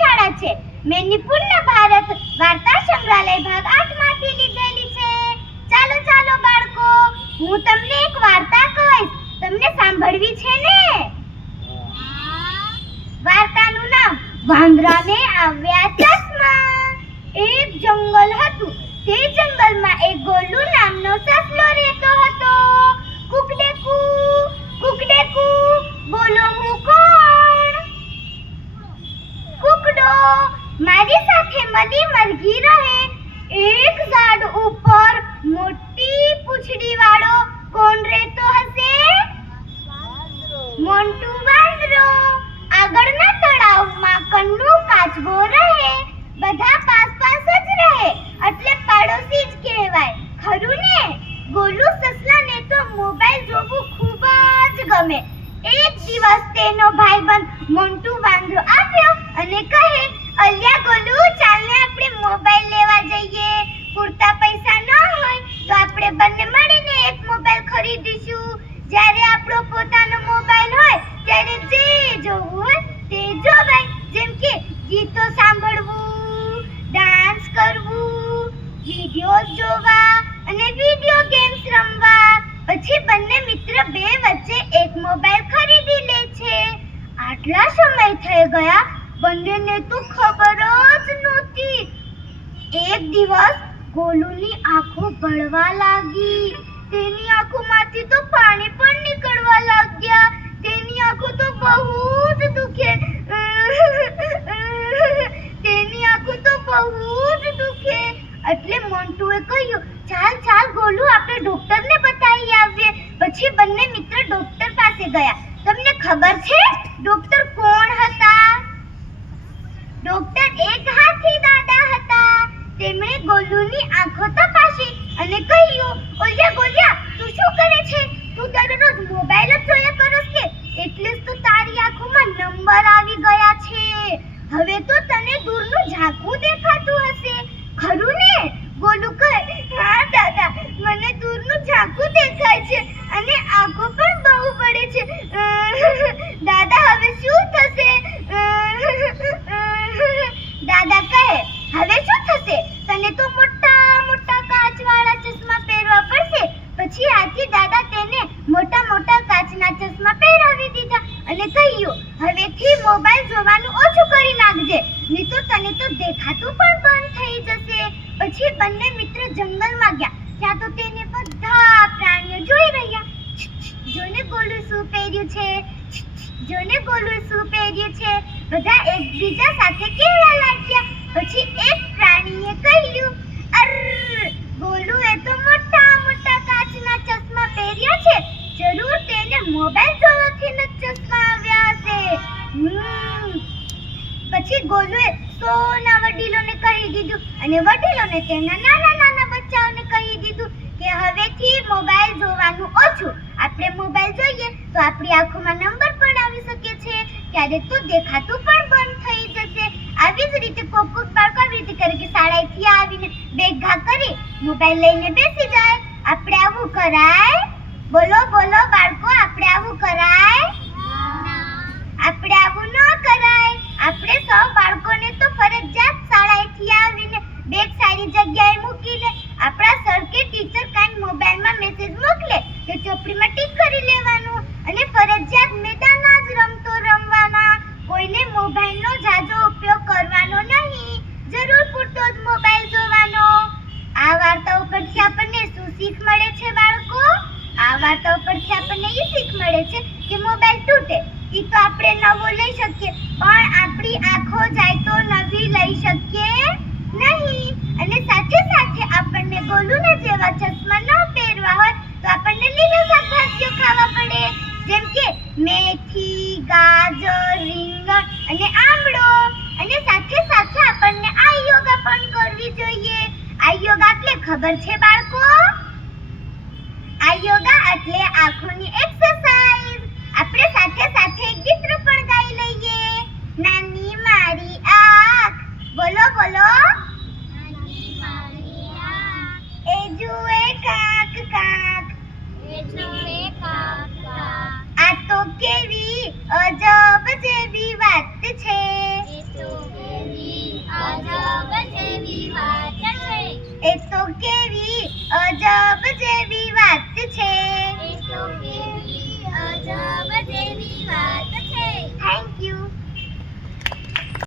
શાળા છે. મેં નિપુણના ભારત વાર્તા સંગ્રહાલય ભાગ 8 માંથી લીધેલી છે. ચાલો ચાલો બાળકો, હું તમને એક વાર્તા કહીશ. તમને સાંભળવી છે ને? વાર્તાનું નામ વાંદરાને આવ્યા ચશ્મા. એક જંગલ હતું. તે જંગલમાં એક ગોલુ નામનો સસલો રહેતો હતો. કુકડેકુ કુકડેકુ, બોલો હું કોણ? કુકડો, મારી સાથે મળી મરઘી રહે. એક ઝાડ ઉપર મોટી પૂંછડી વાળો કોણ રહેતો હશે? મોન્ટુ વાંદરો. આગળના તળાવમાં કન્નુ કાચબો રહે. બધા પાસ પાસ જ રહે એટલે પાડોશી જ કહેવાય, ખરું ને? ગોલુ સસલાને તો મોબાઈલ જોવું ખૂબ જ ગમે. એક દિવસ તેનો ભાઈબંધ મોન્ટુ વાંદરો આવ્યો અને કહે, અલ્યા ગોલુ, ચાલને આપણે મોબાઈલ લેવા જઈએ. પૂરતા પૈસા ન હોય તો આપણે બંને મળીને એક મોબાઈલ ખરીદીશું. જ્યારે આપણો પોતાનો મોબાઈલ હોય ત્યારે જે જોવું હોય તે જોવાય, જેમ કે ગીતો સાંભળવું, ડાન્સ કરવું, વિડિયોઝ જોવા અને વિડિયો ગેમ્સ રમવા. પછી બંને મિત્ર બે વચ્ચે એક મોબાઈલ ખરીદી લે છે. આટલા સમય થઈ ગયા, બંનેને તો ખબર જ નહોતી. એક દિવસ ગોલુની આંખો બળવા લાગી. તેની આંખોમાંથી તો પાણી પણ નીકળવા લાગ્યા. તેની આંખો તો બહુ જ દુખે. તેની આંખો તો બહુ જ દુખે. એટલે મોન્ટુએ કહ્યું, ચાલ ચાલ ગોલુ, આપણે ડોક્ટરને બતાવી આવીએ. પછી બંને મિત્ર ડોક્ટર પાસે ગયા. તમને ખબર છે ડોક્ટર કોણ હતા? ડોક્ટર એક હાથી દાદા હતા. તેમણે ગોલુની આંખો તપાસી અને કહ્યું, ઓલ્યા ગોલ્યા, તું શું કરે છે? તું દરરોજ મોબાઈલ જ જોયા કરસ કે? એટલે જ તો તારી આંખોમાં નંબર આવી ગયા છે. હવે તો તને દૂરનું ઝાંખું દેખાતું હશે, ખરું ને? ગોલુ કહે, હા દાદા, મને દૂરનું ઝાંખું દેખાય છે અને આંખો પણ બહુ બળે છે. દાદા, હવે શું થશે? દાદા કહે, હવે શું થશે? તને તો મોટા મોટા કાચવાળા ચશ્મા પહેરવા પડશે. પછી હાથી દાદા તેને મોટા મોટા કાચના ચશ્મા પહેરાવી દીધા અને કહ્યું, હવેથી મોબાઈલ જોવાનું ઓછું કરી નાખજે, નહીં તો તને તો દેખાતું પણ બંધ થઈ જશે. પછી બંને મિત્ર જંગલમાં ગયા. ત્યાં તો તેને બધા પ્રાણીઓ જોઈ રહ્યા. જોને ગોલુ શું પહેર્યું છે, જોને ગોલુ શું પહેર્યું છે. બધા એકબીજા સાથે કહેવા લાગ્યા. પછી એક પ્રાણીએ કહ્યું, અર, ગોલુએ તો મોટા મોટા કાચના ચશ્મા પહેર્યા છે. જરૂર તેને મોબાઈલ જોવાથી જ ચશ્મા આવ્યા હશે. પછી ગોલુએ સોના વડીલોને કહી દીધું અને વડીલોને તેના નાના નાના બચ્ચાઓને કહી દીધું કે હવેથી મોબાઈલ જોવાનું ઓછું. આપણે મોબાઈલ જોઈએ તો આપણી આંખોમાં નંબર પણ આવી શકે છે, ક્યારેક તો દેખાતું પણ બંધ થઈ જશે. આવી જ રીતે કોક કોક બાળકો આવી રીતે કરે કે શાળાએથી આવીને બેગ ઘા કરી મોબાઈલ લઈને બેસી જાય. આપણે આવું કરાય? બોલો બોલો બાળકો, આપણે આવું કરાય? આપણે આવું ન કરાય. આપણે સૌ બાળકોને તો ફરજિયાત શાળાએથી આવીને બેગ સારી જગ્યાએ મૂકીને આપણા સર કે ટીચર કાંઈ મોબાઈલમાં મેસેજ મોકલે તો ચોપડીમાં ટીક કરી લેવાનું અને ફરજિયાત મેદાનમાં જ રમતો રમવાના. કોઈને મોબાઈલનો ઝાઝો ઉપયોગ કરવાનો નહીં. જરૂર પૂરતો જ મોબાઈલ જોવાનો. આ વાર્તાઓ પરથી આપણને શું શીખ મળે છે બાળકો? આ વાર્તાઓ પરથી આપણને એ શીખ મળે છે કે મોબાઈલ તૂટે ઈ તો આપણે નવો લઈ શકીએ, પણ આપણી આંખો જાય તો નવી લઈ શકીએ નહીં. અને સાથે સાથે આપણને ગોલુના જેવા ચશ્મા ન પહેરવા હોય તો આપણને લીલા શાકભાજીઓ ખાવા પડે, જેમ કે મેથી, ગાજર, રીંગણ અને આમળો. અને સાથે સાથે આપણને આ યોગા પણ કરવી જોઈએ. આ યોગા એટલે ખબર છે બાળકો? આ યોગા એટલે આંખોની એક્સરસાઇઝ. આપણે સાથે સાથે ગીત પણ ગાઈ લઈએ. નાની મારી આંખ, બોલો બોલો. નાની મારી આંખ, એ જુએ કાક કાક, એ જુએ કાક કાક. આ તો કેવી અજબ જેવી વાત છે. એ તો એ તો કેવી અજબ જેવી વાત છે. એ તો કેવી અજબ જેવી વાત